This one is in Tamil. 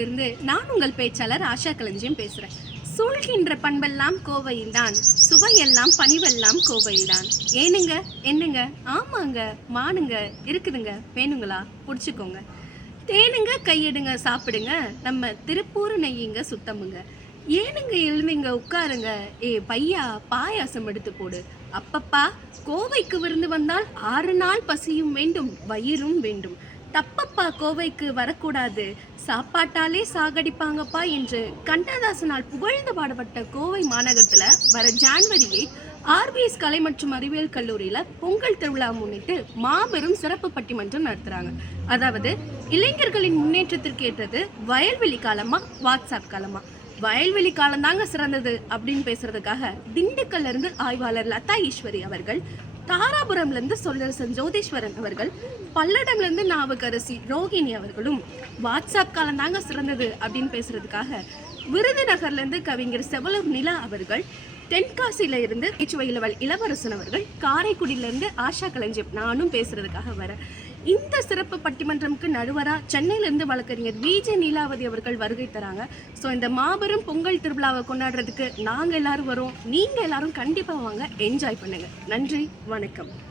இருந்து நான் உங்கள் பேச்சாளர் ஆஷா கலஞ்சியம் பேசுறேன். சூழ்கின்ற பண்பெல்லாம் கோவையில்தான் சுவையெல்லாம் பணிவெல்லாம் கோவையில்தான். ஏனுங்க என்னங்க ஆமாங்க மானுங்க இருக்குதுங்க வேணுங்களா? பிடிச்சிக்கோங்க. தேனுங்க கையெடுங்க சாப்பிடுங்க. நம்ம திருப்பூர் நெய்யுங்க சுத்தமுங்க. ஏனுங்க எழுந்தீங்க உட்காருங்க. ஏ பையா பாயாசம் எடுத்து போடு. அப்பப்பா கோவைக்கு விருந்து வந்தால் ஆறு நாள் பசியும் வேண்டும் வயிறும் வேண்டும். தப்பப்பா கோவைக்கு வரக்கூடாது. சாப்பாட்டாலே சாகடிப்பாங்கப்பா என்று கண்ணதாசனால் புகழ்ந்து பாடப்பட்ட கோவை மாநகரத்தில் வர ஜான்வரி எயிட் ஆர்பிஎஸ் கலை மற்றும் அறிவியல் கல்லூரியில் பொங்கல் திருவிழா முன்னிட்டு மாபெரும் சிறப்பு பட்டிமன்றம் நடத்துகிறாங்க அதாவது இளைஞர்களின் முன்னேற்றத்திற்கு ஏற்றது வயல்வெளி காலமாக வாட்ஸ்அப் காலமாக வயல்வெளி காலம் தாங்க சிறந்தது அப்படின்னு பேசுறதுக்காக திண்டுக்கல்ல இருந்து ஆய்வாளர் லதா ஈஸ்வரி அவர்கள் தாராபுரம்ல இருந்து சொல்லரசன் ஜோதீஸ்வரன் அவர்கள் பல்லடம்ல இருந்து நாவுக்கரசி ரோகிணி அவர்களும் வாட்ஸ்அப் காலம் தாங்க சிறந்தது அப்படின்னு பேசுறதுக்காக விருதுநகர்ல இருந்து கவிஞர் செவலம் நிலா அவர்கள் தென்காசியில இருந்து இளவரசன் அவர்கள் காரைக்குடியில இருந்து ஆஷா களஞ்சியம் நானும் பேசுறதுக்காக வரேன் இந்த சிறப்பு பட்டிமன்றம்க்கு நடுவரா சென்னையிலேருந்து வழக்கறிஞர் விஜே நீலாவதி அவர்கள் வருகை தராங்க. ஸோ இந்த மாபெரும் பொங்கல் திருவிழாவை கொண்டாடுறதுக்கு நாங்கள் எல்லாரும் வரோம். நீங்கள் எல்லாரும் கண்டிப்பாக வாங்க. என்ஜாய் பண்ணுங்க. நன்றி. வணக்கம்.